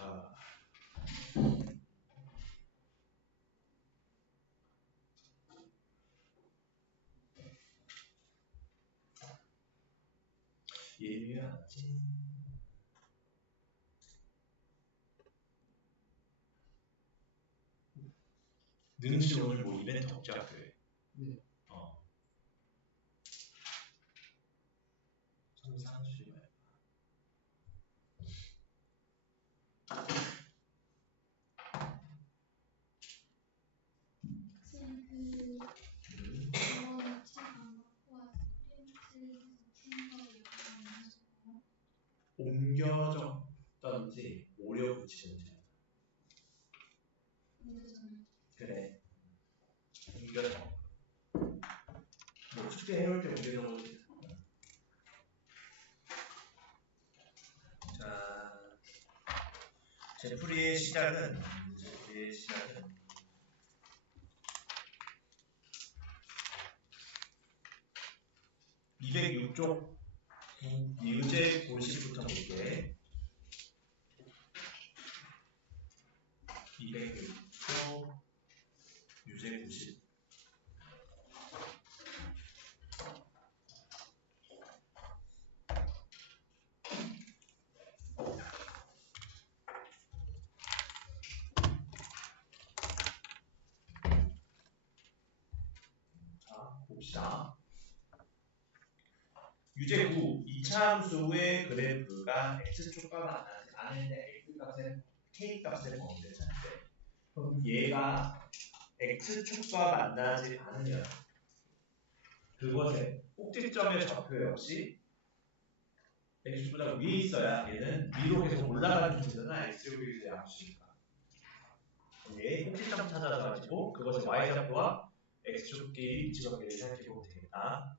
자, 얘를 안 하지. 능실 오늘 뭐 이벤트 없지 학교에? 네. 좀 상주지 말고. 선생님 이번 책안 갖고 와서 프린트해서 푼거 이렇게 안 하셨나요? 옮겨졌던지 오려 붙이는지. 그래. 옮겨져. 뭐 축제 해올 때 옮겨져 거지. 자, 제풀이의 시작은 206쪽 유제 90부터 볼게. 206쪽 유제 90. 자, 봅시다. 유제 9, 2차 함수의 그래프가 x축과 만나지 않는데 x값의 k값의 범위를 찾는데, 그럼 얘가 x축과 만나지 않으면 그것의 꼭지점의 좌표 역시 x축보다 위에 있어야 얘는 위로 계속 올라가는 존재잖아. x축이 함수니까. 얘의 꼭지점 찾아서 가지고 그것의 y좌표와 x축끼리 위치관계를 생각해 보면 되겠다.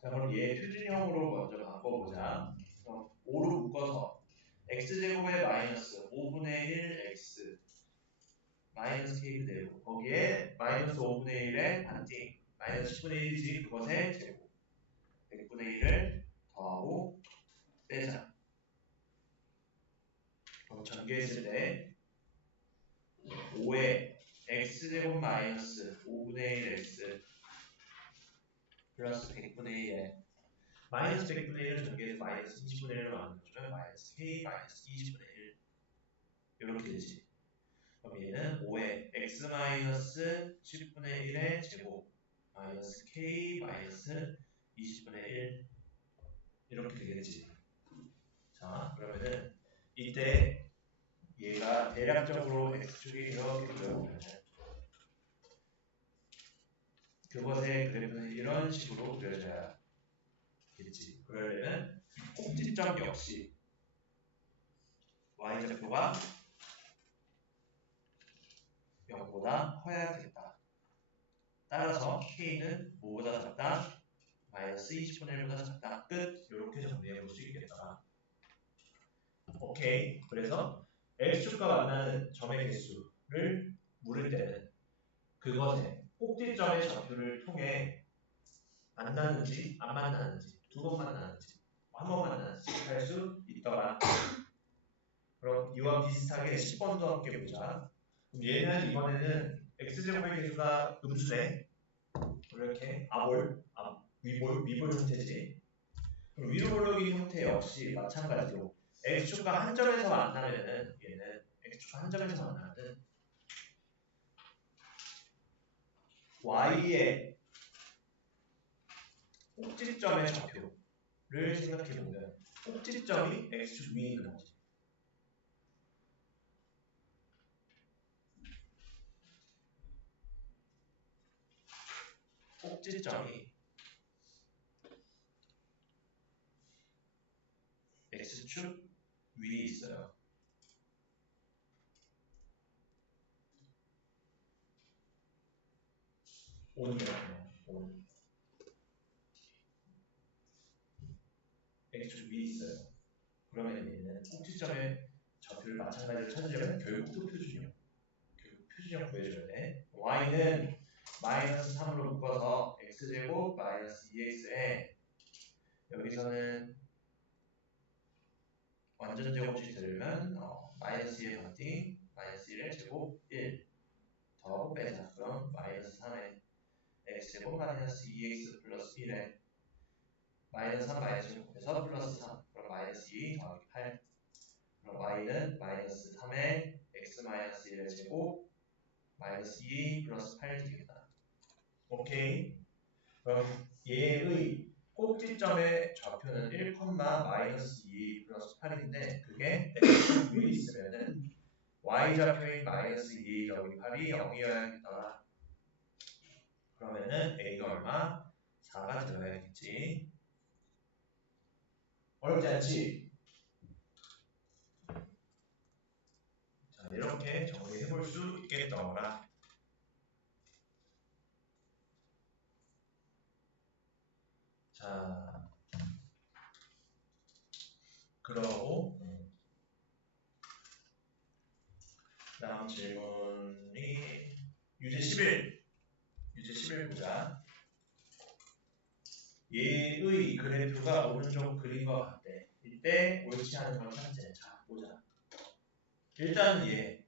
자, 그럼 얘 표준형으로 먼저 바꿔보자. 그럼 5로 묶어서 x제곱의 마이너스 5분의 1 x 마이너스 k 되고, 거기에 마이너스 5분의 1의 반띵 마이너스 10분의 1이지 그것의 제곱 100분의 1을 더하고 빼자. 그럼 전개했을 때 5의 x제곱 마이너스 5분의 1 x 플러스 100분의 1에 마이너스 100분의 1을 전개해서 마이너스 20분의 1로 만들어주면 마이너스 k 마이너스 20분의 1 이렇게 되지. 그럼 얘는 5의 x 마이너스 10분의 1의 제곱 마이너스 k 마이너스 20분의 1 이렇게 되겠지. 자, 그러면은 이때 얘가 대략적으로 x축이 이렇게 그려보면 그것의 그래프는 이런 식으로 그려져야겠지. 그러려면 꼭지점 역시 y좌표가 0보다 커야 되겠다. 따라서 k는 뭐보다 작다? 마이너스 20분의 1보다 작다. 끝. 이렇게 정리해 볼 수 있겠다. 오케이. 그래서 x축과 만나는 점의 개수를 물을 때는 그것의 꼭지점의 좌표를 통해 만나는지 안 만나는지, 두 번 만나는지, 한 번 만나는지 할 수 있더라. 그럼 이와 비슷하게 10번도 함께 보자. 그럼 얘는 이번에는 x제곱의 개수가 음수네. 이렇게 위볼 형태지. 그럼 위로 볼록이 형태 역시 마찬가지로 x축과 한 점에서 만나면은 얘는 x축과 한 점에서 만나는 y의 꼭지점의 좌표를 생각해보면 꼭지점이 x축 위에 있는 거지. 꼭지점이 x축 위에 있어요. 온이라고 온. x축 위에 있어요. 그러면 얘는 꼭지점의 좌표를 마찬가지로 찾으려면 결국 또 표준형. 결국 표준형 구해줘야 돼. y는 마이너스 3으로 묶어서 x제곱 마이너스 2x에 여기서는 완전 제곱식 들으면 마이너스 2의 반디 마이너스 1의 제곱 1 더하고 빼자. 그럼 마이너스 3의 x제곱 마이너스 2x 플러스 1에 마이너스 3 마이너스 제곱해서 플러스 3 그럼 마이너스 2 더하기 8 그럼 y는 마이너스 3의 x 마이너스 1의 제곱 마이너스 2 플러스 8 되겠다. 오케이. 그럼 얘의 꼭지점의 좌표는 1, 마이너스 2 플러스 8인데 그게 x 위에 있으면은 y좌표인 마이너스 2 더하기 8이 0이어야겠다. 그러면은 a가 얼마? 4가 들어야겠지. 어렵지 않지? 자, 이렇게 정리해 볼 수 있겠더라. 자, 그러고 다음 질문이 유제 11 보자. 얘의 그래프가 오른쪽 그림과 같대. 이때 옳지 않은 걸 찾지. 자, 보자. 일단 얘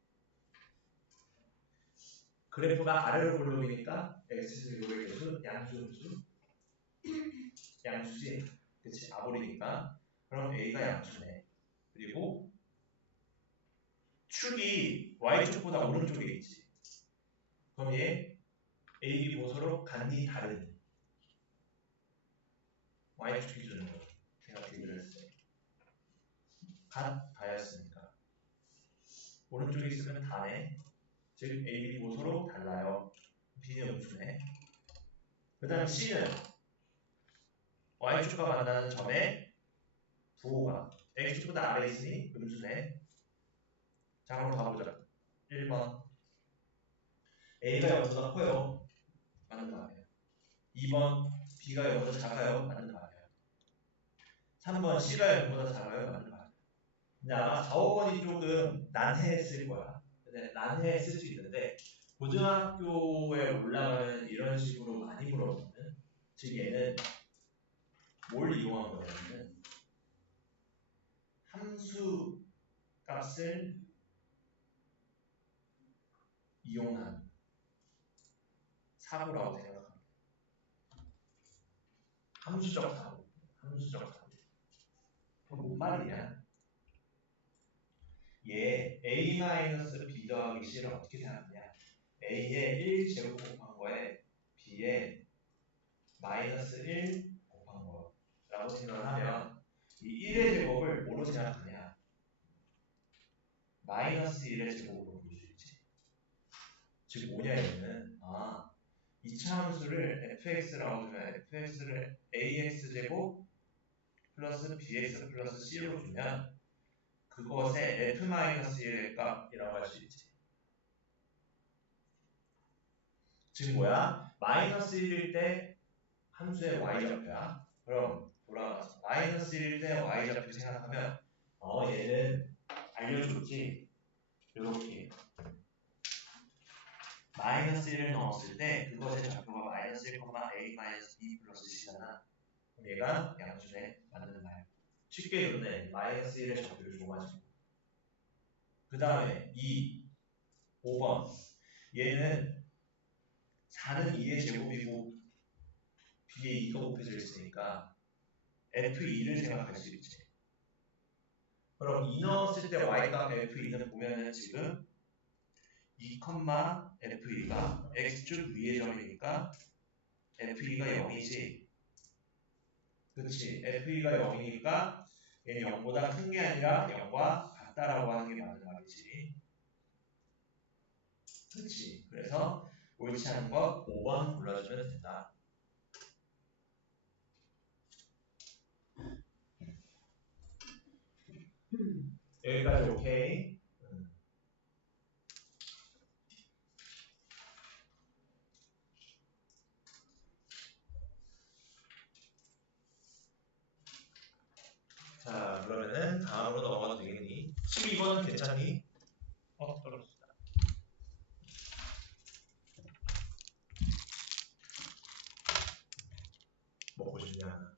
그래프가 아래로 굴러오니까 x제곱의 개수 양수지. 그치? 아볼이니까. 그럼 a가 양수네. 그리고 축이 y축보다 오른쪽에 있지. 그럼 얘 a, b 보서로 간이 다른 y축 기준으로 생각해보려 했어요. 같다였으니까 오른쪽에 있으면 다네. 즉 a, b 보서로 달라요. b는 음수네. 그 다음 c는 y축과 만나는 점에 부호가 x축보다 아래에 있으니 음수네. 자, 그럼 가보자. 1번 a가 0보다 커요. 맞는 말이에요. 2번 b가 0보다 작아요. 맞는 말이에요. 3번 C가 0보다 작아요. 맞는 말이에요. 근데 아마 4, 5번이 조금 난해했을 거야. 근데 난해했을 수 있는데 고등학교에 올라가는 이런 식으로 많이 물어보는 즉 얘는 뭘 이용한 거냐면 함수 값을 이용한 사고라고 생각합니다. 함수적 사고. 그럼 뭔 말이냐? 얘 a-b 더하기 c를 어떻게 생각하냐? a에 1 제곱 곱한 거에 b에 마이너스 1 곱한 거라고 생각을 하면 이 1의 제곱을 뭐로 생각하냐? 마이너스 1의 제곱으로 볼 수 있지. 즉 뭐냐면은 2차 함수를 fx라고 주면 fx를 ax 제곱 플러스 bx 플러스 c로 주면 그것의 f-1의 값이라고 할 수 있지. 즉 뭐야? 마이너스 1일 때 함수의 y좌표야. 그럼 돌아가서 마이너스 1일 때 y좌표 생각하면 얘는 알려줬지. 이렇게 마이너스 1을 넣었을 때 그것의 좌표가 마이너스 1, a 마이너스 2 플러스 c잖아. 그럼 얘가 양수네. 맞는 말. 쉽게 그러네. 마이너스 1의 좌표를 줘가지고 그 다음에 5번 얘는 4는 2의 제곱이고 b에 2가 곱해져 있으니까 f2를 생각할 수 있지. 그럼 2 넣었을 때 y값 f2는 보면은 지금 2, f2가 x축 위의 점이니까 f2가 0이지. 그치? f2가 0이니까 얘는 0보다 큰 게 아니라 0과 같다라고 하는 게 맞는 말이지. 그치? 그래서 옳지 않은 거 5번 골라주면 된다. 여기까지 오케이? 자, 그러면은 다음으로 넘어가도 되겠니? 12번은 괜찮니? 떨어졌다. 먹고 싶냐?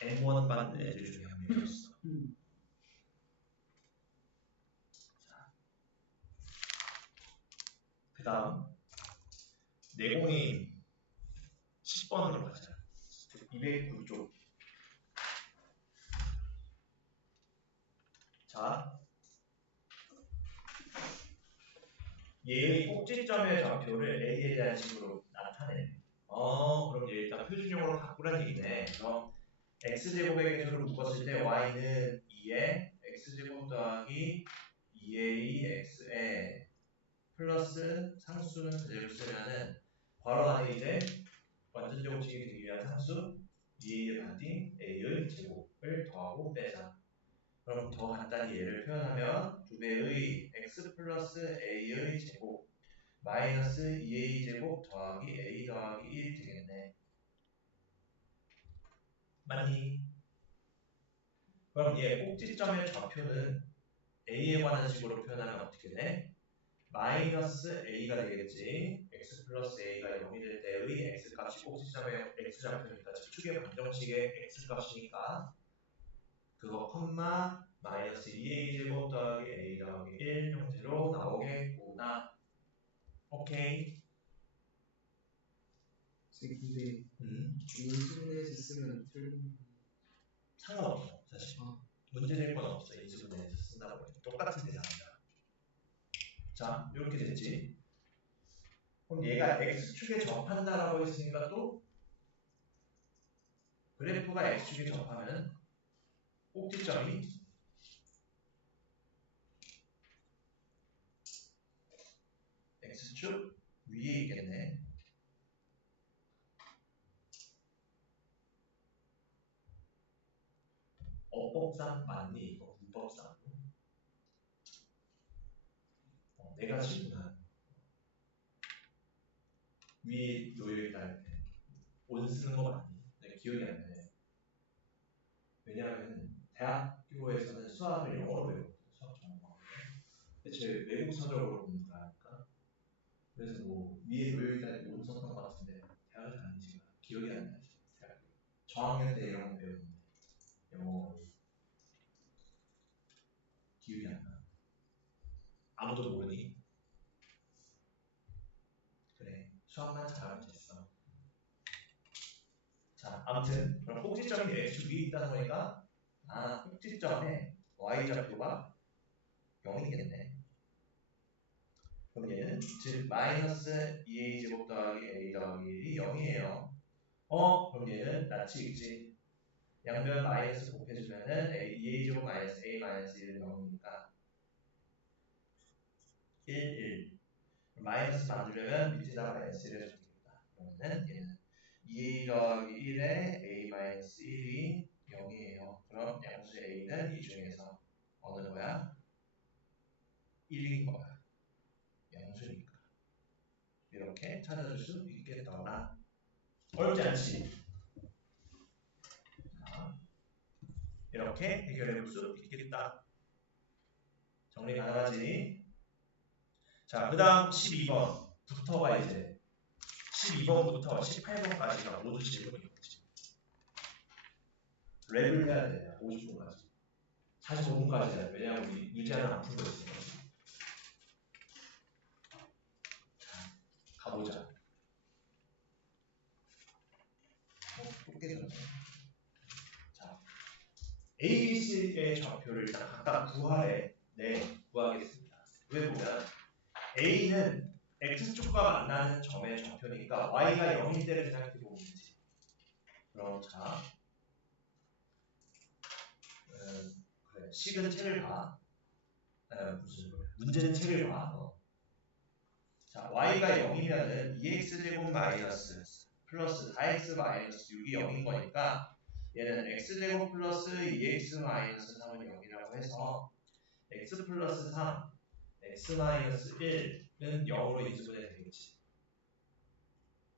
M1 받네. 다음 내공이 10번으로 가자. 209쪽. 자, 얘의 꼭지점의 좌표를 A에 대한 식으로 나타내. 그럼 얘 일단 표준용어로 바꾸라는 얘기네. 그럼 x제곱의 개수를 묶었을 때 y는 2에 x제곱 더하기 2ax에 플러스 상수는 그대로 쓰면은 괄호 안에 이제 완전 제곱식이 되기 위한 상수 2a의 반띵 a의 제곱을 더하고 빼자. 그럼 더 간단히 얘를 표현하면 2배의 x 플러스 a의 제곱 마이너스 2a 제곱 더하기 a 더하기 1 되겠네. 맞니? 그럼 얘 꼭지점의 좌표는 a에 관한 식으로 표현하면 어떻게 돼? 마이너스 a가 되겠지. x 플러스 a가 0이 될 때의 x 값이 꼭지점의 x 좌표니까 측축의 방정식의 x 값이니까 그거 컴마 마이너스 2a 제곱 더하기 a 더하기 1 형태로 나오겠구나. 오케이. 근데 인수분해해서 쓰면 틀린 상관없어 사실. 문제될 건 없어. 인수분해해서 쓴다고 해도 똑같은 대상이다. 자, 이렇게 됐지. 그럼 얘가 x축에 접한다라고 했으니까 또 그래프가 x축에 접하면 꼭지점이 x축 위에 있겠네. 어법상 맞니? 이거 문법상. 내가 지금 위에 놓여있다 할 때 온 쓰는 거 맞니? 내가 기억이 안 나네. 왜냐하면 대학교에서는 수학을 영어로 배웠거든. 수학 전공하고. 대체 외국 서적으로 공부하니까. 그래서 뭐 위에 놓여있다 온 썼던 것 같은데 대학을 다닌지가 기억이 안 나지. 대학교. 저학년 때 이런 거 배웠는데 영어 기억이 안 나. 아무도 모르니? 그래. 수학만 잘하면 됐어. 자, 아무튼 그럼 꼭지점이 x축 위에 있다는 거니까 꼭지점에 y좌표가 0이겠네. 그럼 얘는 즉 마이너스 2a 제곱 더하기 a 더하기 1이 0이에요. 그럼 얘는 낫치겠지. 양변 마이너스 곱해주면은 2a 제곱 마이너스 a 마이너스 1은 0이니까 1, 1. 마이너스 만들려면 밑에다 마이너스 1을 적겠다. 그러면은 얘는 2a 더하기 1에 a 마이너스 1이 0이에요. 그럼 양수 a는 이 중에서 어느 거야? 1인 거야. 양수니까. 이렇게 찾아줄 수 있겠더라. 어렵지 않지? 자, 이렇게 해결해 볼 수 있겠다. 정리 가능하지? 자, 그 다음 12번부터가 이제 12번부터 18번까지가 모두 질문이겠지. 랩을 해야 돼. 50분까지. 45분까지 해야 돼. 왜냐하면 우리 유지하는 안 풀고 있으니까. 자, 가보자. 또 깨졌네. 자, ABC의 좌표를 일단 각각 구하래. 네, 구하겠습니다. 왜 보면 A는 X축과 만나는 점의 좌표니까 Y가 0일 때를 생각해보면 되지. 그럼 자, 그래, 식은 책을 봐. 문제는 책을 봐. 자, Y가 0이면은 2X제곱 마이너스 플러스 4X 마이너스 6이 0인 거니까 얘는 X제곱 플러스 2X 마이너스 3은 0이라고 해서 X 플러스 3, X 마이너스 1은 0으로 인수분해 되겠지.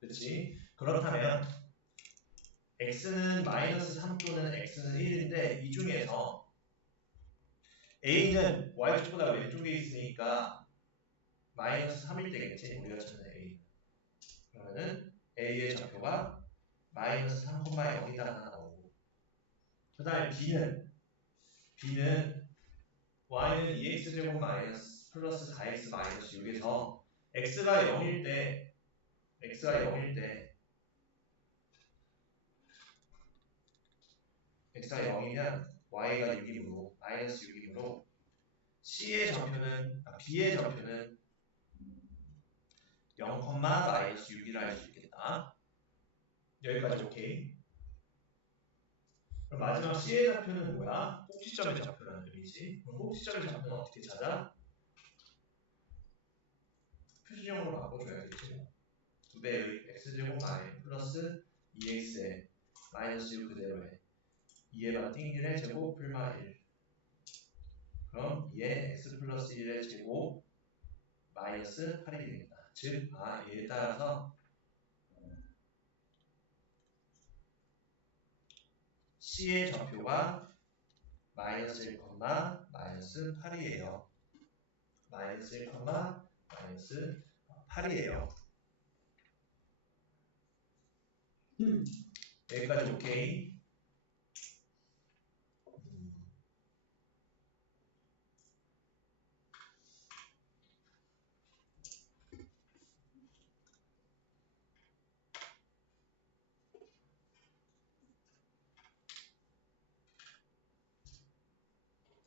그렇지? 그렇다면 x는 마이너스 3 또는 x는 1인데 이 중에서 a는 y축보다 왼쪽에 있으니까 마이너스 3일 되겠지. 우리가 찾는 a. 그러면은 a의 좌표가 마이너스 3,0이다 하나 나오고 그 다음에 b는 y는 2x제곱 마이너스 플러스 4x 마이너스 6에서 x가 0일 때 x가 0이면 y가 6이므로 마이너스 6이므로 C의 좌표는 B의 좌표는 0, 마이너스 6이라 할 수 있겠다. 여기까지 오케이. 그럼 마지막 C의 좌표는 뭐야? 꼭지점의 좌표라는 의미지. 그럼 꼭지점의 좌표는 어떻게 찾아? 표준형으로 바꿔줘야겠지. 2배의 x제곱 마이너스 플러스 2x에 마이너스 6 그대로에 2의 반띵 1의 제곱 풀마 1. 그럼 2의 x 플러스 1의 제곱 마이너스 8이 되겠다. 즉, 얘에 따라서 C의 좌표가 마이너스 1, 마이너스 8이에요. 마이너스 1, 마이너스 8이에요. 여기까지 오케이.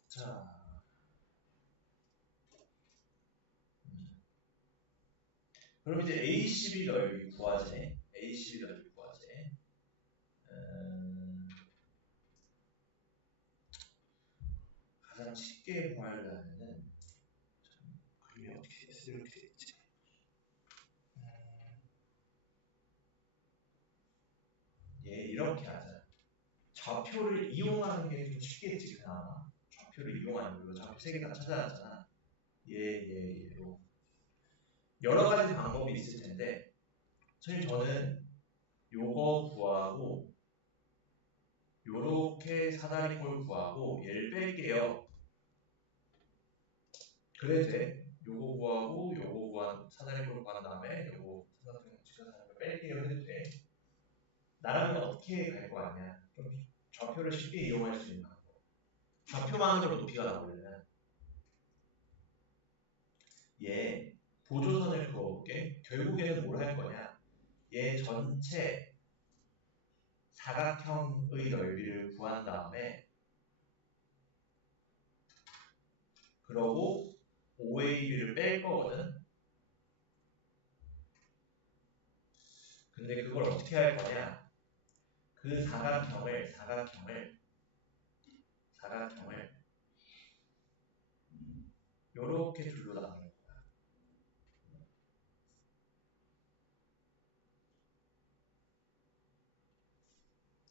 자, 그럼 이제 A12 넓이 구하제. A12 넓이 구하제. 가장 쉽게 구하려면은 그림이 어떻게 됐어? 이렇게 됐지. 이렇게 하자. 좌표를 이용하는 게 좀 쉽겠지 그나마. 좌표를 이용하는 걸로 좌표 3개가 찾아놨잖아. 얘로. 여러 가지 방법이 있을 텐데 선생님 저는 요거 구하고 요렇게 사다리꼴 구하고 얘를 뺄게요. 그래도 돼. 요거 구하고 요거 구한 사다리꼴 구한 다음에 요거 삼각형 직선사람을 뺄게요 해도 돼. 나라면 어떻게 갈 거 아니야. 좀 좌표를 쉽게 이용할 수 있는 방법. 좌표만으로 높이가 나오려면 얘 보조선을 그어볼게. 결국에는 뭘 할 거냐. 얘 전체 사각형의 넓이를 구한 다음에 그러고 OAB를 뺄 거거든. 근데 그걸 어떻게 할 거냐. 그 사각형을 요렇게 줄로 나눌 거야.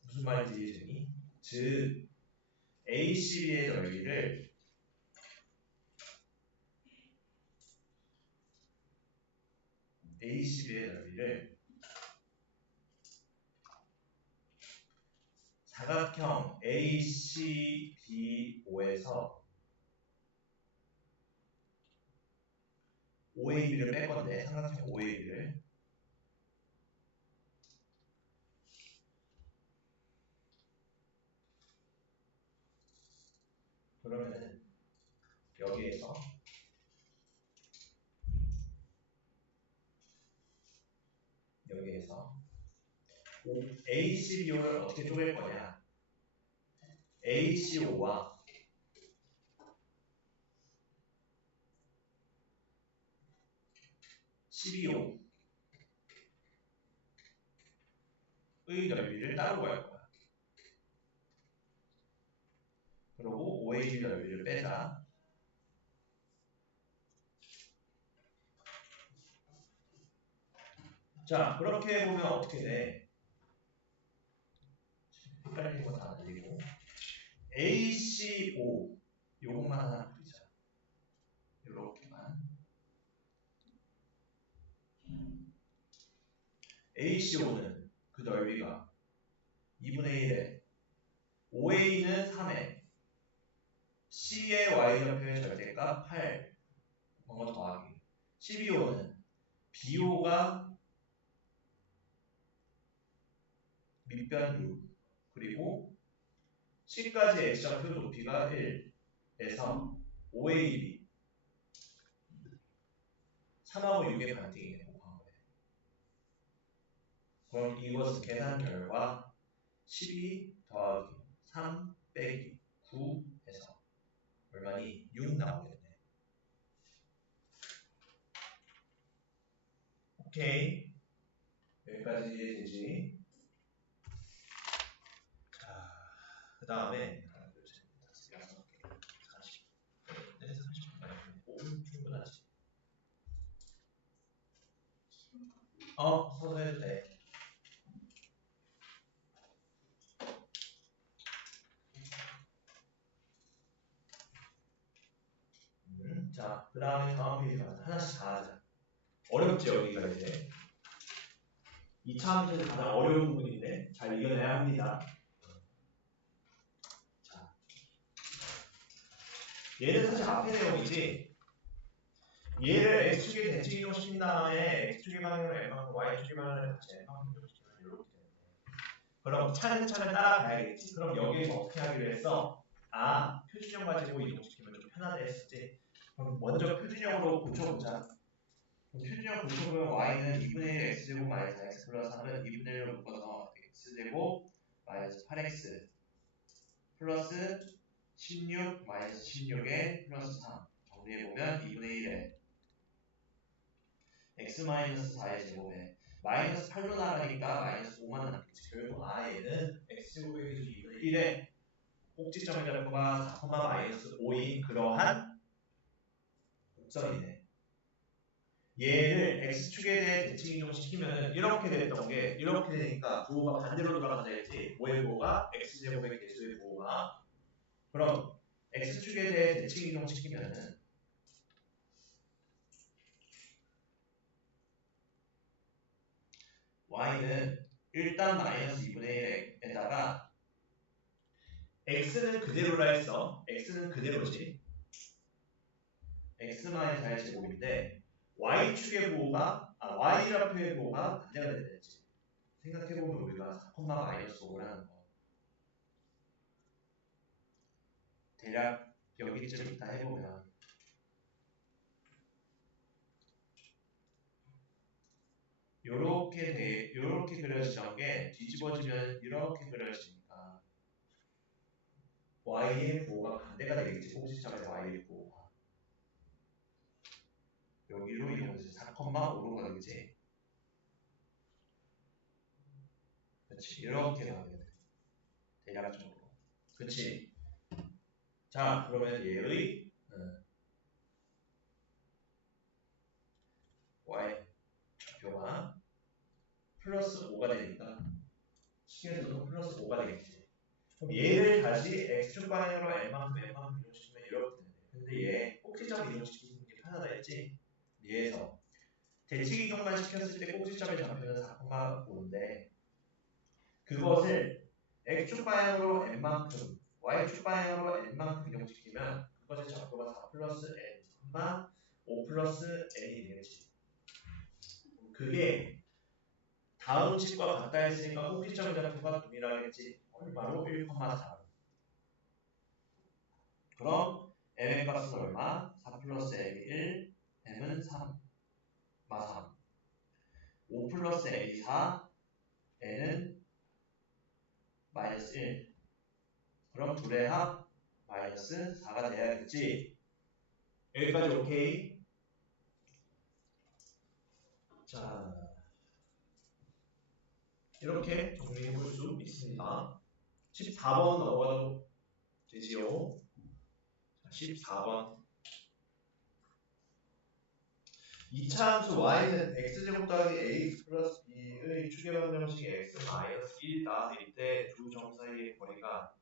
무슨 말인지 이해되니? 즉 ACB의 넓이를 사각형 ACBO에서 OAB를 뺄 건데 삼각형 OAB를 그러면은 여기에서 ACBO를 어떻게 쪼갤 거냐. ACO와 CBO의 넓이를 따로 구할 거야. 그리고 OAB 넓이를 빼자. 자, 그렇게 해보면 어떻게 돼? 헷갈리는 건 다 늘리고 ACO 요것만 하나 그리자. 요렇게만. ACO는 그 넓이가 2분의 1에 OA는 3에 C의 Y좌표의 절대값 8 번거 더하기 CBO는 BO가 밑변 6 그리고 C까지 X좌표 높이가 1에서 OAB 3하고 6의 반띵이네. 곱한 거네. 그럼 이것은 계산 결과 12 더하기 3 빼기 9 해서 얼마니? 6 나오겠네. 오케이. 여기까지 이해되지? 자, 그 다음에 하나, 둘, 셋, 넷, 다섯, 여섯 개, 40, 30, 5분 충분하지. 서서 해도 돼. 자, 그 다음에 다음 페이지 가자. 하나씩 다 하자. 어렵지, 여기가 이제. 2차 함수에서 가장 어려운 부분인데 잘 이겨내야 합니다. 자, 얘는 사실 앞에 내용이지. 얘를 x축에 대칭 이동시킨 다음에 x축의 방향으로 n만큼 y축의 방향으로 같이 n만큼 이동시키면 이렇게 되는데 그럼 차근차근 따라가야겠지. 그럼 여기에서 어떻게 하기로 했어? 표준형 가지고 이동시키면 좀 편하다 했었지. 그럼 먼저 표준형으로 고쳐보자. 표준형 고쳐보면 y는 2분의 1 x제곱 마이너스 x 플러스 3은 2분의 1로 묶어서 x제곱 마이너스 8x 플러스 16 마이너스 16에 플러스 3 정리해보면 2분의 1에 x 마이너스 4의 제곱에 마이너스 8로 나가니까 마이너스 5만 남겠지. 결국 얘는 x제곱에 계속 2분의 1에 꼭지점의 좌표가 4, 마이너스 5인 그러한 곡선이네. 얘를 x축에 대해 대칭 이동시키면 이렇게 됐던 게 이렇게 되니까 부호가 반대로 돌아가야 되지. 뭐의 부호가? x제곱의 개수의 부호가. 그럼 x축에 대해 대칭 이동시키면은 y는 일단 마이너스 2분의 1에다가 x는 그대로라 했어. x는 그대로지. x 마이너스 4의 제곱인데 y축의 부호가 y좌표의 부호가 반대가 되겠지. 생각해보면 우리가 4, 마이너스 5라는 거 대략 여기쯤 있다 해보면 요렇게 그려지던 게 뒤집어지면 이렇게 그려지니까 y의 부호가 반대가 되겠지. 꼭지점에서 y의 부호가 여기로 이동해서 4, 5로 가겠지. 그렇지. 이렇게 가게 돼. 대략적으로. 그렇지. 자, 그러면 얘의 y 좌표가 플러스 5가 되니까 식에서도 플러스 5가 되겠지. 그럼 얘를 다시 x축 방향으로 n만큼 이동시키면 이렇게 되는데 근데 얘 꼭지점 이동시키는 게 편하다 했지? 얘에서 대칭 이동만 시켰을 때 꼭지점의 좌표는 4, 5인데 그것을 x축 방향으로 n만큼 y축 방향으로 n만큼 이동시키면 그것의 좌표가 4 플러스 n, 5 플러스 n이 되겠지. 그게 다음 식과 같다 했으니까 꼭지점의 좌표가 동일하겠지. 얼마로? 1,4. 그럼 m의 값은 얼마? 4 플러스 m이 1, m은 3, 마 3. 5 플러스 m이 4, n은 마이너스 1. 그럼 둘의 합 마이너스 4가 돼야겠지. 여기까지 오케이? 자, 이렇게 정리해 볼 수 있습니다. 14번 넘어가도 되지요. 14번 2차 함수 y는 x제곱 더하기 ax 플러스 b의 축의 방정식이 x 마이너스 1 나왔을 때 두 점 사이의 거리가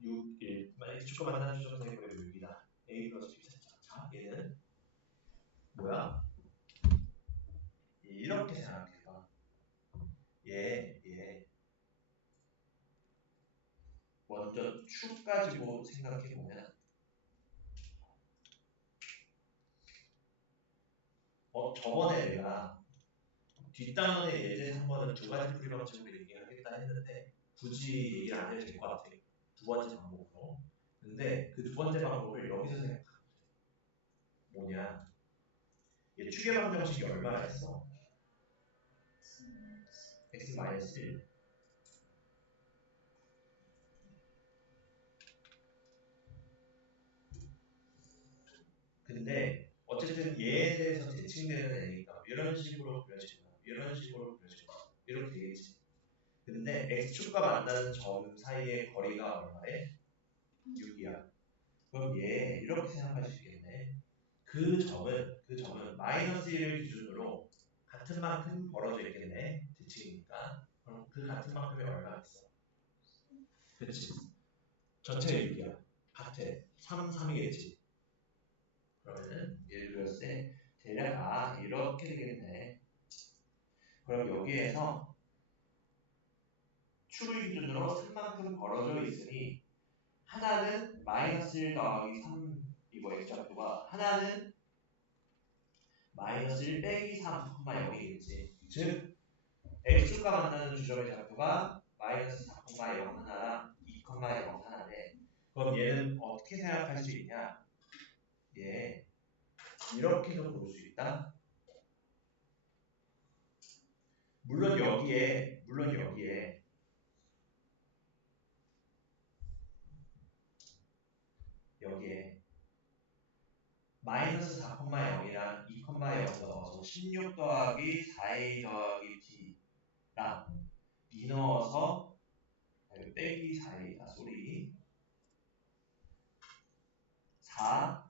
6, 1 만약 축과 만나는 두 점 사이의 거리가 6이다. a 플러스 b 자, 얘는 뭐야? 이렇게 생각해봐. 얘 먼저 축 가지고 생각해보면 저번에 내가 뒷단원의 예제 3번은 두 가지 풀이 방식으로 얘기하겠다 했는데 굳이 얘기를 안 해도 될 것 같아. 두 번째 방법으로. 근데 그 두 번째 방법을 여기서 생각하면 뭐냐? 얘 추계 방정식이 얼마나 했어? x-1. 근데 어쨌든 얘에 대해서 대칭되는 애니까 이런 식으로 그려지거나 이런 식으로 그려지거나 이렇게 되겠지. 근데 x축과 만나는 점 사이의 거리가 얼마래? 6이야. 그럼 얘 이렇게 생각할 수 있겠네. 그 점은 마이너스 1을 기준으로 같은 만큼 벌어져 있겠네. 대칭이니까. 그럼 그 같은 만큼이 얼마겠어? 그렇지. 전체 6이야. 같아. 3, 3이겠지. 그러면은 예를 들었을 때 대략 이렇게 되겠네. 그럼 여기에서 축을 기준으로 3만큼 벌어져 있으니 하나는 마이너스 1 더하기 3이고 x좌표가 하나는 마이너스 1 빼기 3,0이겠지. 즉 x축과 만나는 주점의 좌표가 마이너스 4,0 하나랑 2,0 하나인데 그럼 얘는 어떻게 생각할 수 있냐? 얘 이렇게도 볼 수 있다. 물론 여기에 마이너스 4,0이랑 2,0 넣어서 16 더하기 4a 더하기 b랑 b 넣어서 빼기 4a다 소리 4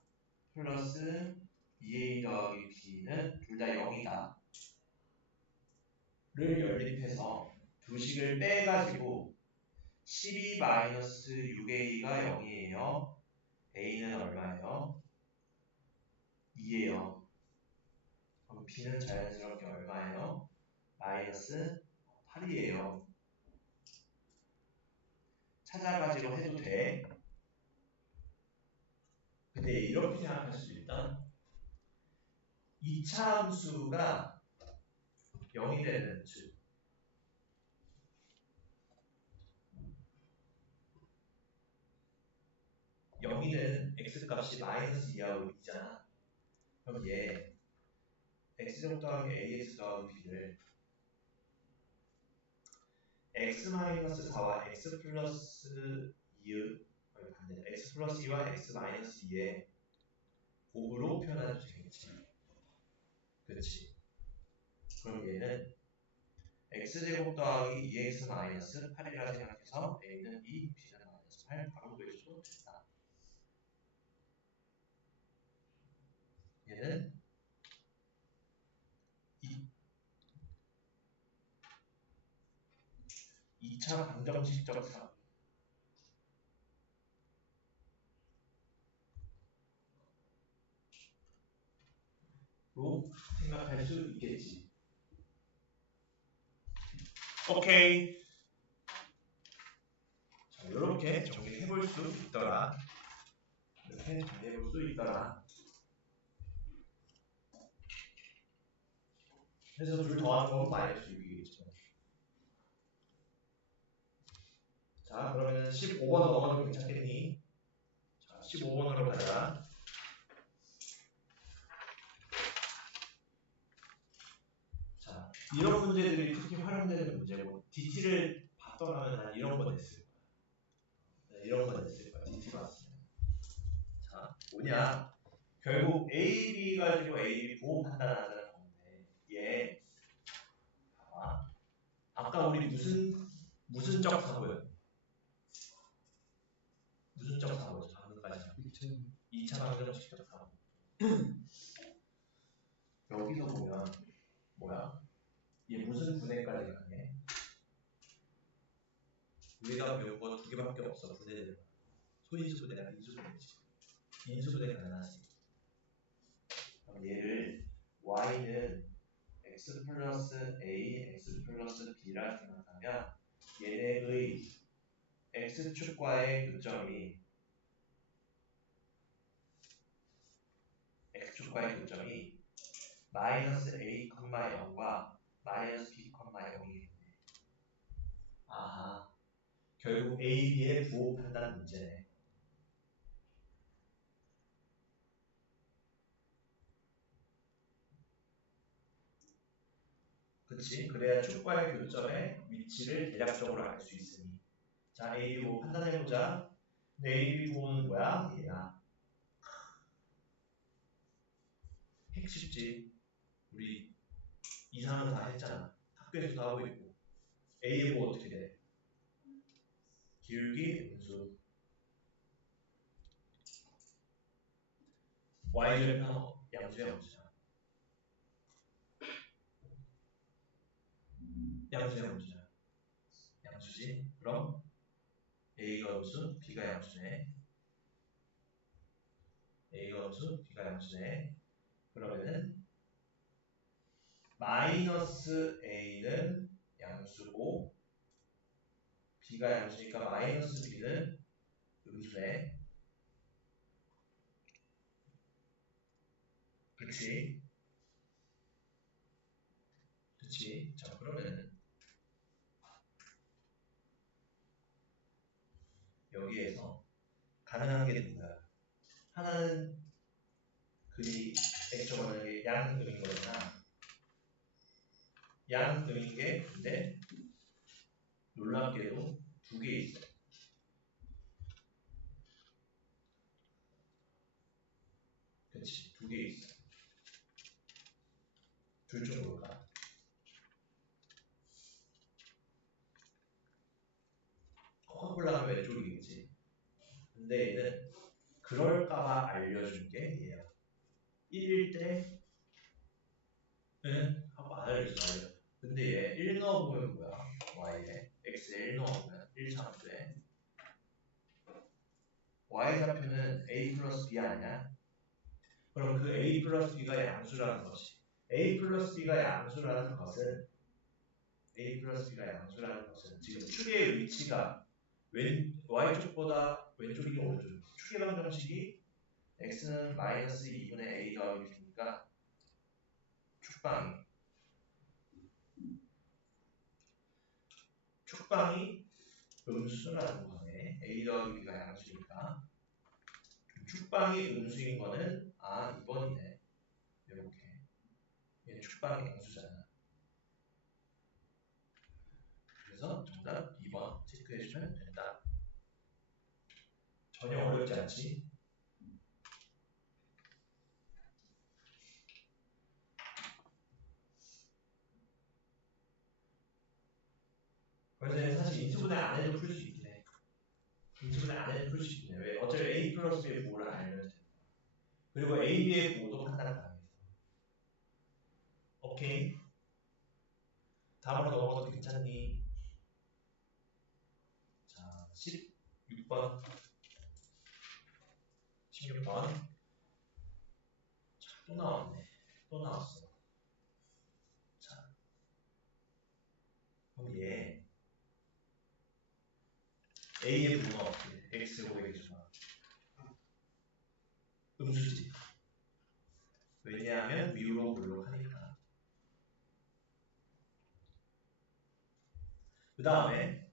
플러스 2a 더하기 b는 둘 다 0이다 를 연립해서 두 식을 빼가지고 12 마이너스 6a가 0이에요. a는 얼마예요? 2예요. 그럼 b는 자연스럽게 얼마예요? 마이너스 8이에요. 찾아가지고 해도 돼. 근데 이렇게 생각할 수 있다. 2차 함수가 0이 되는 즉 0이 되는 x값이 마이너스 2하고 2잖아. 그럼 얘 x제곱 더하기 ax 더하기 b를 x-4와 x 플러스 2의 반대 x 플러스 2와 x 마이너스 2의 곱으로 표현해도 되겠지. 그렇지. 그럼 얘는 x제곱 더하기 2x 마이너스 8이라 생각해서 a는 2, b는 마이너스 8 바로 구해줘도 된다. 얘는 2차 방정식적 사로 생각할 수 있겠지. 오케이. 자, 이렇게 정리해볼 수 있더라. 이렇게 정리해볼 수 있더라. 그래서 둘 더하는 건 마이너스 6이겠죠. 자, 그러면 15번 넘어가도 괜찮겠니? 자, 15번으로 가자. 자, 이런 문제들이 특히 활용되는 문제고 DT를 봤더라면 난 이런 거 냈을 거야. 이런 거 냈을 거야. DT 봤으면. 자, 뭐냐? 결국 A, B 가지고 A, B 부호 판단하자는 건데 얘 봐봐. 아까 우리 무슨 적 사고였니? 무슨 적 사고였어? 방금까지 2차 방정식적 사고. 여기서 보면 뭐야? 얘 무슨 분해까지 가네? 우리가 배운 거 두 개밖에 없어. 분해되는 거. 소인수 분해랑 인수 분해지. 인수 분해 가능하지. 그럼 얘를 y는 x 플러스 a, x 플러스 b라 생각하면 얘네의 x축과의 교점이 마이너스 a, 0과 마이너스 b, 0이겠네. 아하. 결국 a, b의 부호 판단 문제네. 그치? 그래야 축과의 교점의 위치를 대략적으로 알 수 있으니. 자, A, B 보고 판단해보자. 근데 A, B 보고는 뭐야? 얘야. 핵 쉽지. 우리 이상은 다 했잖아. 학교에서도 하고 있고. A 보고 어떻게 돼? 기울기 음수. Y절편 양수야 음수잖아. 양수야 음수잖아. 양수지? 그럼 A가 음수, B가 양수네. A가 음수, B가 양수네. 그러면은 마이너스 A는 양수고 B가 양수니까 마이너스 B는 음수네. 그치? 그치? 자, 그러면은 여기에서 가능한 게 누구야? 하나는 그리 X가 만약에 양음인 거잖아. 양음인 게 근데 놀랍게도 두 개 있어. 그치? 두 개 있어. 둘 중 뭘까? 코카콜라 하면 왼쪽이겠지. 근데 얘는 그럴까봐 알려준 게 얘야. 1일 때는 하고 안 알려줘. 근데 얘 1 넣어보면 뭐야? y에 x에 1 넣어보면 1차함수에 y좌표는 a 플러스 b 아니야? 그럼 그 a 플러스 b가 양수라는 것이 a 플러스 b가 양수라는 것은 지금 축의 위치가 y쪽보다 왼쪽이 오른쪽. 축의 방정식이 x는 마이너스 2분의 a 더하기 b니까 축방이 음수라는 거네. a 더하기 b가 양수니까 축방이 음수인 거는 2번이네. 이렇게 얘는 축방이 양수잖아. 그래서 정답 2번 체크해주면 된다. 전혀 어렵지 않지? 그래서 사실 인수분해 안 해도 풀 수 있긴 해. 인수분해 안 해도 풀 수 있긴 해. 왜? 어차피 A 플러스 B의 부호를 알면 돼. 그리고 A, B의 부호도 판단 가능해. 오케이. 다음으로 넘어가도 괜찮니? 자, 16번. 16번. 자, 또 나왔네. 또 나왔어. 자, 그럼 얘 A의 부호는 어떻게 돼? X 고백해주마. 음수지. 왜냐하면 위로 물러가니까. 그 다음에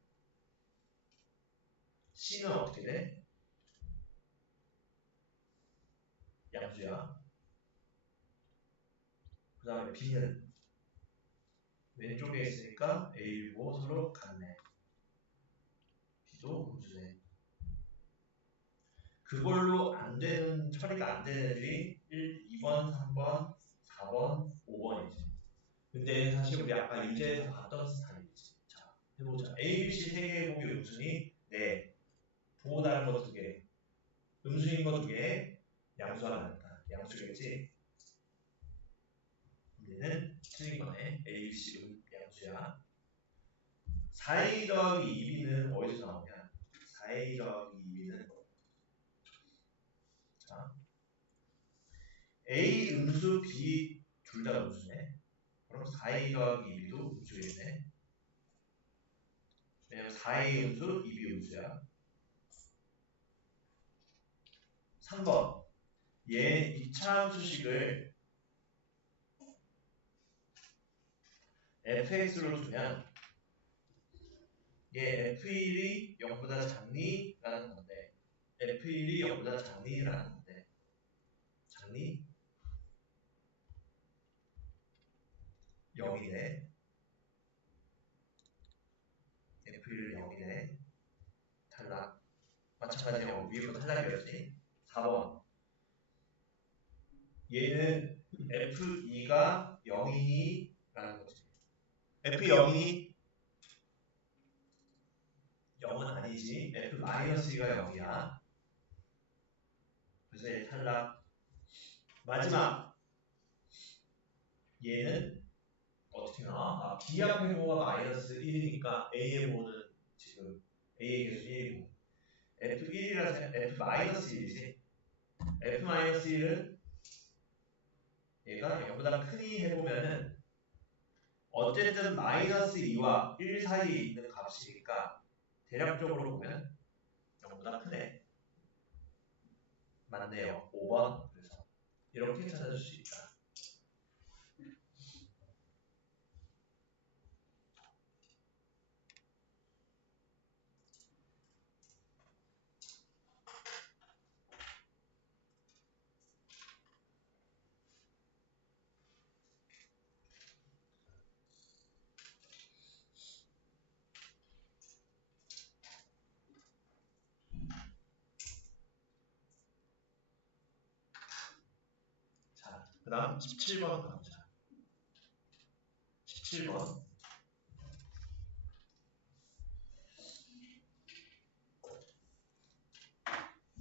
C는 어떻게 돼? 양수야. 그 다음에 B는 왼쪽에 있으니까 A, B고 서로 같네. B도 음수네. 그걸로 안 되는, 처리가 안 되는 애들이 2번, 3번, 4번, 5번이지. 근데 사실 우리 아까 유제에서 봤던 스타일이지. 자, 해보자. A, B, C 3개의 곱이 음수니? 네. 부호 다른 거 2개. 음수인 거 2개. 양수 하나 나왔다. 양수겠지? 얘는 틀린 거네. A, B, C 양수야. 4A 더하기 2B는 어디서 나오냐? 4A 더하기 2B는 자, A 음수, B 둘 다 음수네. 그럼 4A 더하기 2B도 음수겠네. 왜냐면 4A 음수, 2B 음수야. 3번. 얘 2차 함수식을 fx로 두면 얘 f1이 0보다 작니라는 건데 f1이 0보다 작니라는 건데 작니? 0이네. 마찬가지로 위에부터 탈락이었지. 4번. 얘는 F2가 0이니라는 거지. F 0이니 0은 아니지. F-2가 0이야. 그래서 얘 탈락. 마지막. 얘는 어떻게 나와? 아, B 앞에 뭐가 마이너스 1이니까 A의 뭐는 지금 A의 개수 1이고 F1이라서 F-1이지. F-1은 얘가 0보다 크니 해보면은 어쨌든 마이너스 2와 1 사이에 있는 값이니까 대략적으로 보면 0보다 크네. 맞네요. 5번. 그래서 이렇게 찾아줄 수 있다. 자, 그 다음 17번 가보자. 17번.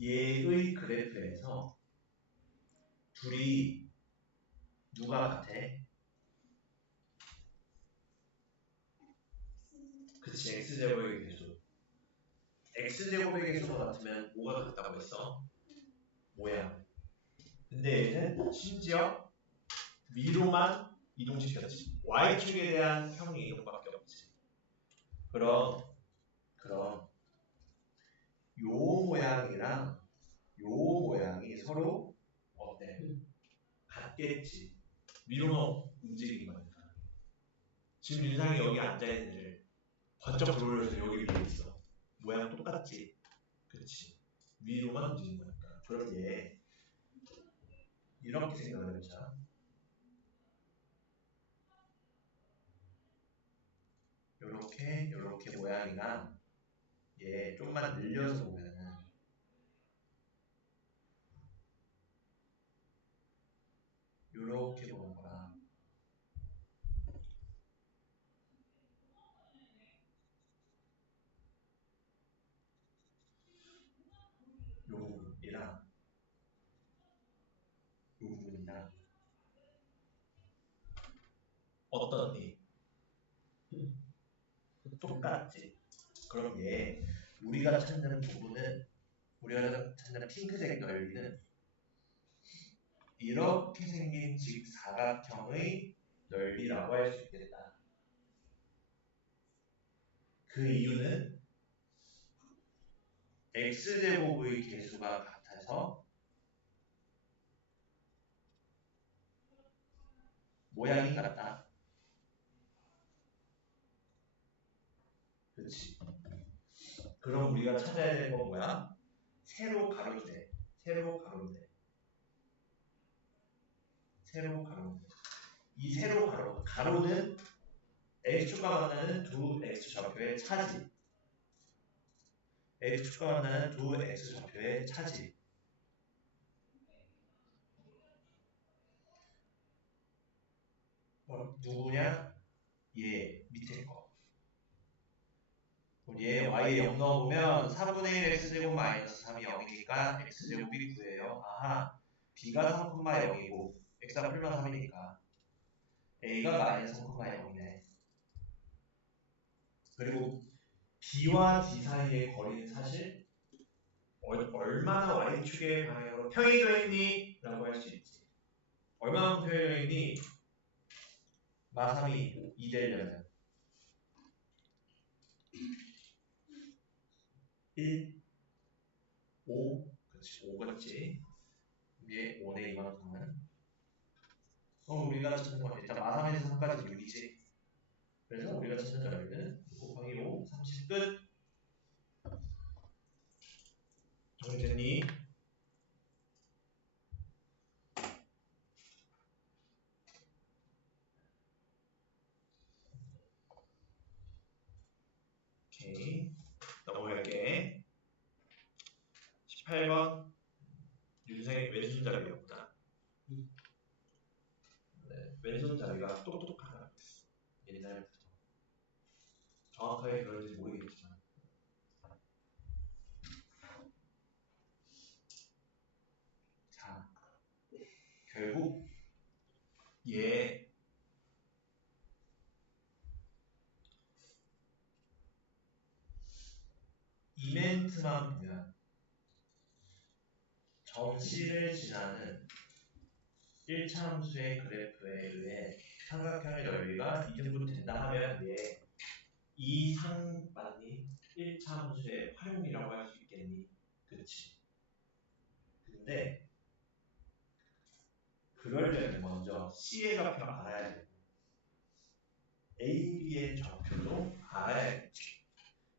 얘의 그래프에서 둘이 누가 같아? 그치, x제곱의 개수. x제곱의 개수가 같으면 뭐가 같다고 했어? 모양. 근데 얘는 심지어 위로만 이동시켰지. y축에 대한 평이 이동밖에 없지. 그럼 요 모양이랑 요 모양이 서로 어때? 같겠지. 위로만 움직이는 거니까. 지금 윤상이 여기 앉아있는 애를 번쩍 들어올려서 여기 위에 있어. 모양 똑같지? 그렇지. 위로만 움직이는 거니까. 그럼 얘 이렇게 생각을 해보자. 요렇게 모양이랑 얘 좀만 늘려서 보면은 요렇게 보는 거랑 요 부분이랑 요 부분이랑 어떻니? 똑같지. 그럼 얘 우리가 찾는 부분은 우리가 찾는 핑크색 넓이는 이렇게 생긴 직사각형의 넓이라고 할 수 있겠다. 그 이유는 x제곱의 개수가 같아서 모양이 같다. 그렇지. 그럼 우리가 찾아야 될 건 뭐야? 세로 가로인데. 이 세로 가로는 x축과 만나는 두 x좌표의 차지. x축과 만나는 두 x좌표의 차지. 누구냐? 얘 밑에 거. 얘 y에 0 넣어보면 4분의 1 x제곱 마이너스 3이 0이니까 x제곱이 9예요. 아하, b가 3,0이고 x가 플러스 3이니까 a가 마이너스 3,0이네. 그리고 b와 d 사이의 거리는 사실 얼마나 y축의 방향으로 평행되어 있니? 라고 할 수 있지. 얼마나 평행되어 있니? 마3이 2 되려면 1, 5, 그렇지, 5겠지. 위에 5네 이만큼은. 우리가 찾는 건 일단 마3에서 3까지 6이지. 그래서 우리가 찾는 넓이는 6 곱하기 5, 30 끝. 정리됐니? 오케이. 넘어갈게. 18번 윤생이 왼손잡이였구나. 네, 왼손잡이가 똑똑하다. 옛날부터. 정확하게 그런지 모르겠지만. 자, 결국 얘 이멘트만 보면 정시를 지나는 1차 함수의 그래프에 의해 삼각형의 넓이가 2등분 된다 하면 얘 이상만이 1차 함수의 활용이라고 할 수 있겠니? 그치? 근데 그러려면 먼저 C의 좌표를 알아야 되고 A, B의 좌표도 알아야겠지.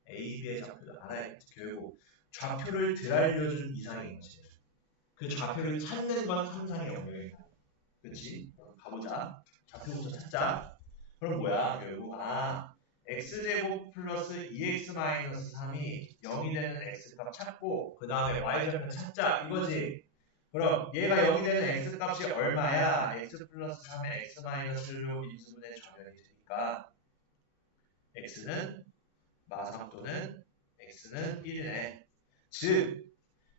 A, B의 좌표도 알아야겠지. 결국 좌표를 들 알려준 이상인 거지. 그 좌표를 찾는 건 상상의 영역이야. 그치? 가보자. 좌표부터 찾자. 그럼 뭐야? 결국 x제곱 플러스 2x 마이너스 3이 0이 되는 x값 찾고 그 다음에 y좌표 찾자 이거지. 그럼 얘가 0이 되는 x값이 얼마야? x 플러스 3의 x 마이너스로 인수분해 좌변이 되니까 x는 마3 또는 x는 1이네. 즉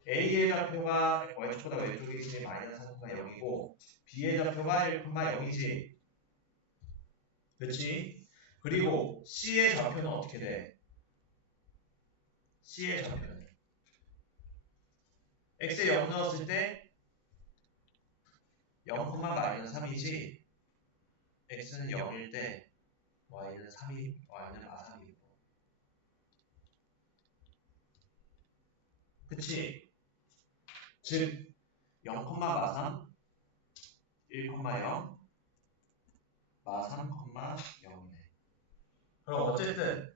A의 좌표가 y축보다 왼쪽에 있으니 마이너스 3가 0이고 B의 좌표가 1,0이지. 그렇지? 그리고 C의 좌표는 어떻게 돼? C의 좌표는 x에 0 넣었을 때 0, 마이너스 3이지. x는 0일 때 y는 3이, y는 마3이고. 그치? 즉 0, 마3 1, 0 마3, 0이네. 그럼 어쨌든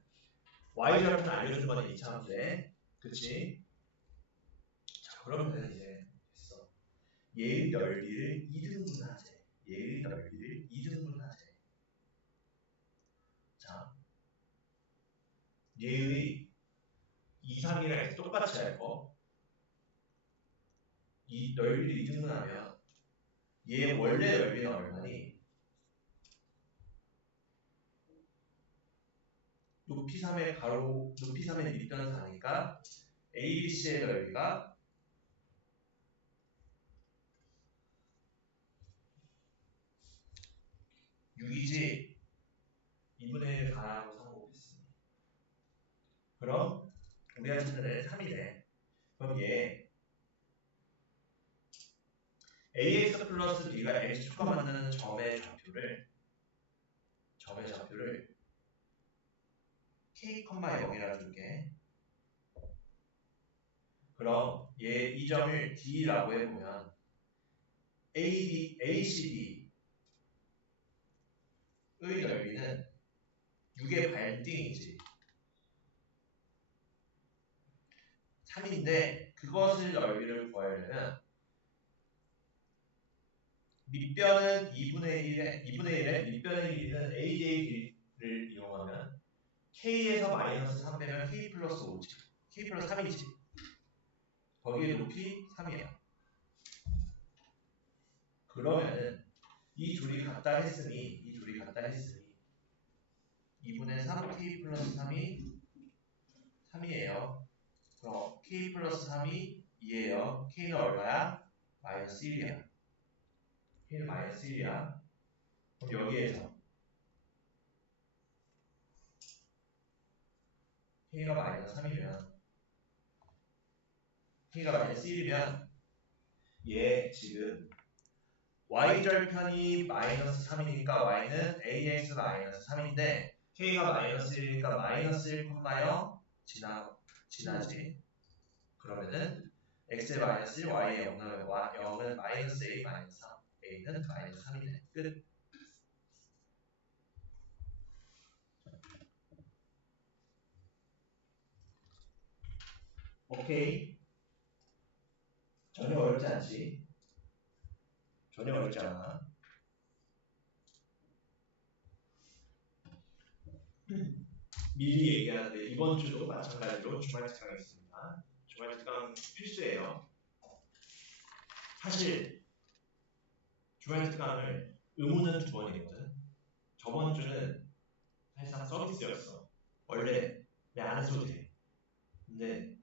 y좌표는 알려준 거는 2차 함수에. 그치? 자, 그러면 이제 됐어. 얘의 넓이를 2등분하재. 얘의 넓이를 2등분하재. 자, 얘의 2, 3이랑 이렇게 똑같이 할 거. 이 넓이를 2등분하면 얘의 원래 넓이는 얼마니? 높이 3의 가로, 높이 3의 밑변 4니까 ABC의 넓이가 6이지. 2분의 1을 가하고 3 곱했으니. 그럼 우리가 찾는 애는 3이네. 그럼 얘 ax 플러스 b가 x축과 만드는 점의 좌표를 k, 0이라 줄게. 그럼 얘 이 점을 d라고 해보면 ACD의 넓이는 6의 반띵이지. 3인데 그것을 넓이를 구하려면 밑변은 2분의 1에 밑변의 길이는 AJ의 길이를 이용하면 K에서 마이너스 3 빼면 K 플러스 5지. K 플러스 3이지. 거기에 높이 3이야. 그러면은 이 둘이 같다 했으니 2분의 3 K 플러스 3이 3이에요. 그럼 K 플러스 3이 2예요. K는 얼마야? 마이너스 1이야. K는 마이너스 1이야. 그럼 여기에서 K가 마이너스 3이면 K가 마이너스 1이면 얘 지금 y절편이 마이너스 3이니까 y는 ax 마이너스 3인데 K가 마이너스 1이니까 마이너스 1,0 지나지. 그러면은 x의 마이너스 1, y의 0 나오면 0은 마이너스 a 마이너스 3, a는 마이너스 3이네. 끝. 오케이. 전혀 어렵지 않지? 전혀 어렵지 않아. 미리 얘기하는데 이번 주도 마찬가지로 주말 특강이 있습니다. 주말 특강 필수예요. 사실 주말 특강을 의무는 2번이거든. 저번 주는 사실상 서비스였어. 원래 내 안 써도 돼. 근데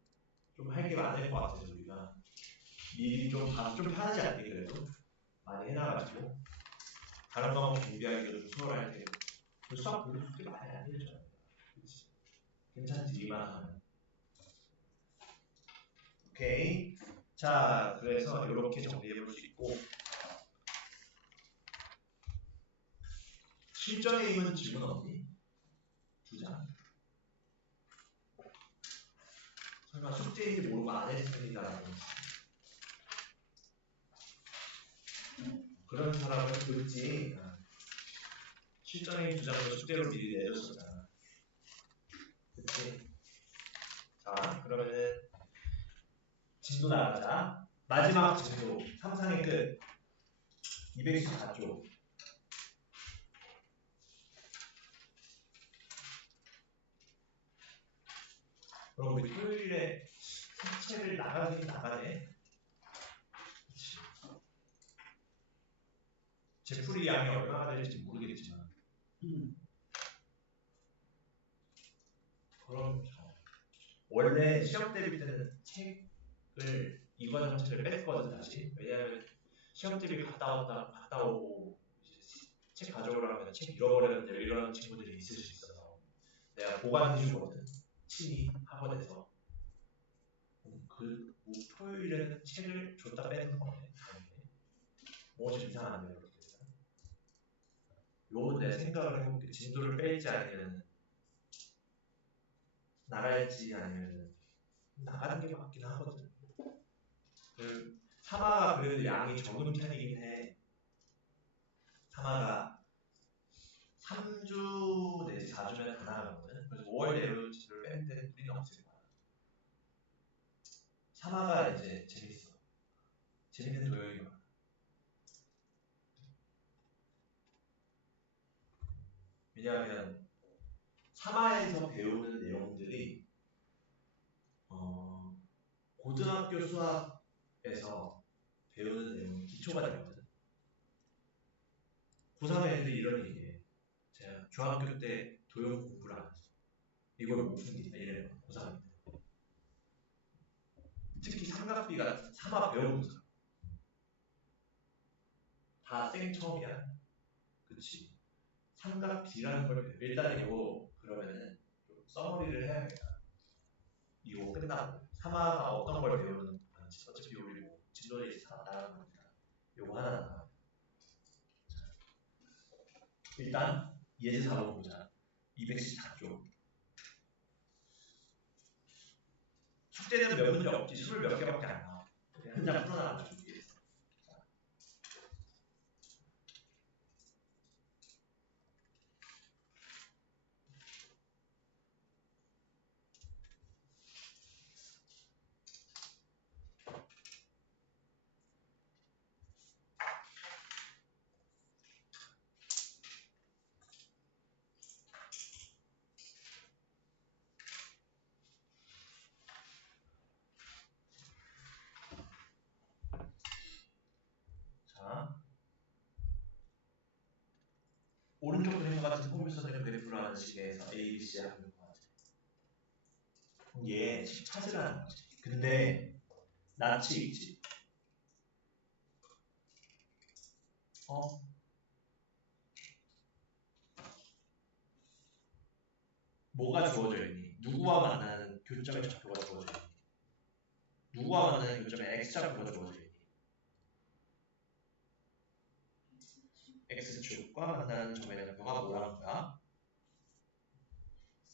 좀 할 게 많을 것 같아서 우리가 미리 좀 봐서 좀 편하지 않니 그래도 많이 해놔가지고 다른 과목 준비하기도 좀 수월할 테고 수학 별로 그렇게 많이 안 되잖아. 그치? 괜찮지 이만 하면. 오케이. 자 그래서 이렇게 정리해 볼 수 있고 실전에 있는 질문 없니? 2장. 설마 숙제인지 모르고 안 했습니다라고 그런 사람은 그렇지. 실전에 2장도 숙제로 미리 내줬었잖아. 그치? 자 그러면은 진도 나가자. 마지막 진도 3상의 끝 214쪽. 그럼 우리 토요일에 색채를 나가긴 나가네. 그치. 제풀이 양이 얼마나 될지 모르겠지만 그럼 원래 시험 대비 때는 책을 이 과정 책을 뺐거든 다시. 왜냐하면 시험 대비 갔다 오고 이제 책 가져오라면 책 잃어버렸는데 이런 친구들이 있을 수 있어서 내가 보관해 주거든. 친히 학원에서. 그 토요일에는 책을 줬다 빼는 거네. 뭐 좀 이상한데 그렇게 되면. 요건 내 생각을 해볼게. 진도를 뺄지 아니면 나갈지 아니면 나가는 게 맞긴 하거든. 그 사마가 그래도 양이 적은 편이긴 해. 사마가 3주 내지 4주면 다 나가거든. 그래서 5월 내로 진도를 빼는 데는 무리는 없을 거야. 사마가 이제 재밌어. 재밌는 도형이 많아. 왜냐하면 사마에서 배우는 내용들이 고등학교 수학에서 배우는 내용이 기초가 되거든. 고3 애들이 이런 얘기해. 제가 중학교 때 도형 공부를 안 했어. 이걸 못 푼다 이래요. 고3 때. 특히 삼각비가 사마 배워본 사람. 다 생처음이야. 그치. 삼각비라는 걸 배워. 일단 이거 그러면은 좀 써머리를 해야겠다. 이거 끝나고 사마가 어떤 걸 배우는 건지 어차피 우리 뭐 진도에 다 나가는 거니까 요거 하나 나가. 일단 예제 4번 보자. 214쪽. 숙제는 몇 문제 없지. 20몇 개밖에 안 나와. 한 장 풀어놔 준비했어. 자, 오른쪽 그림과 같은 폼유선의 그래프를 하는 식에서 A, B, C 하는 거 같아. 얘 찾으라는 거지. 근데 낯이 있지. 뭐가 주어져 있니? 누구와 만나는 교점의 좌표가 주어져 있니? 누구와 만나는 교점의 x좌표가 주어져 있니? x축과 만나는 점의 좌표가 뭐라는 거야?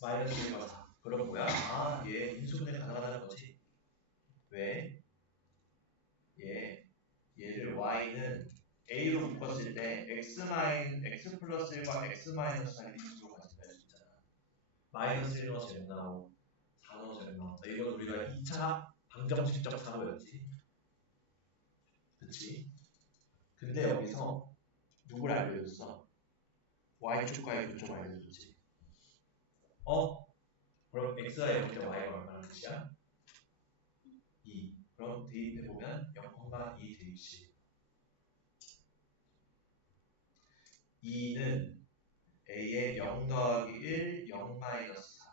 마이너스 1과 4. 그럼 뭐야? 아, 얘 인수분해 가능하다는 거지. 왜? 얘를 y는 a로 묶었을 때 x 플러스 1과 x 마이너스 4를 인수로 가진다 했잖아. 마이너스 1 넣어서 0 나오고 4 넣어서 0 나온다. 이건 우리가 2차 방정식적 사고였지. 그치? 근데 여기서 누굴 알려줬어? y축과의 교점을 알려줬지. 그럼 x가 0일 때 y가 얼마나 끝이야? 그럼 대입해보면 0,2 대입식 2는 a의 0 더하기 1, 0 마이너스 4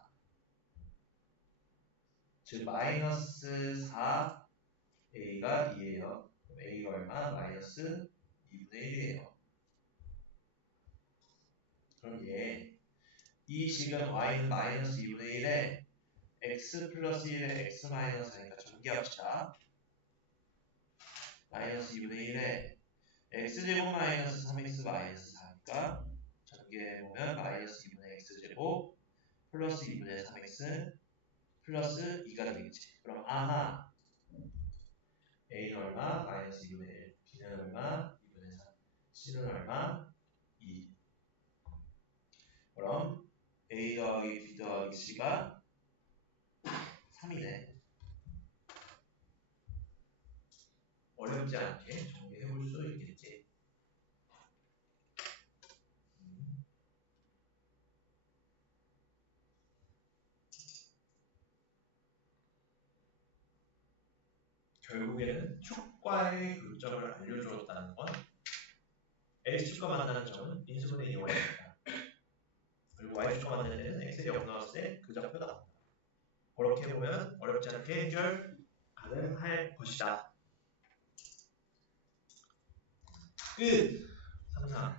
즉 마이너스 4 a가 2예요. 그럼 a가 얼마? 마이너스 2분의 1이에요. 그럼 이 식은 y는 마이너스 2분의 1에 x 플러스 1에 x 마이너스 4니까 전개합시다. 마이너스 2분의 1에 x제곱 마이너스 3x 마이너스 4니까 전개해보면 마이너스 2분의 x제곱 플러스 2분의 3x 플러스 2가 되겠지. 그럼 아하 a는 얼마? 마이너스 2분의 1 b는 얼마? 2분의 3 c는 얼마? 2 그럼 a 더하기 b 더하기 c가 3이네. 어렵지 않게 정리해볼 수 있겠지. 결국에는 축과의 교점을 알려주었다는 건 x축과 만나는 점은 인수분해 이용입니다. 그리고 y축과 만나는 데는 x에 0 넣었을 때 그 좌표가 나옵니다. 그렇게 보면 어렵지 않게 해결 가능할 것이다. 끝! 3상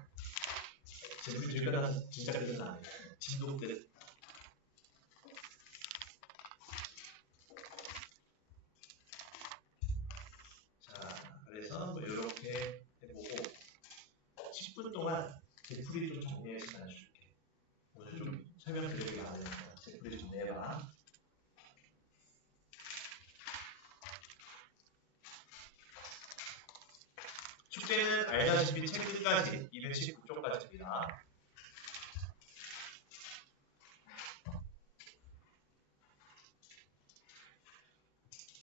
제풀이 끝나서 진짜 끝은 아니에요. 진도 끝. 자, 그래서 뭐 이렇게 해보고 10분 동안 제풀이 좀 정리해서 다녀줄게. 오늘 좀 설명드리기 많으니까 제풀이 정리해봐. 숙제는 알다시피 책 끝까지 219쪽까지입니다.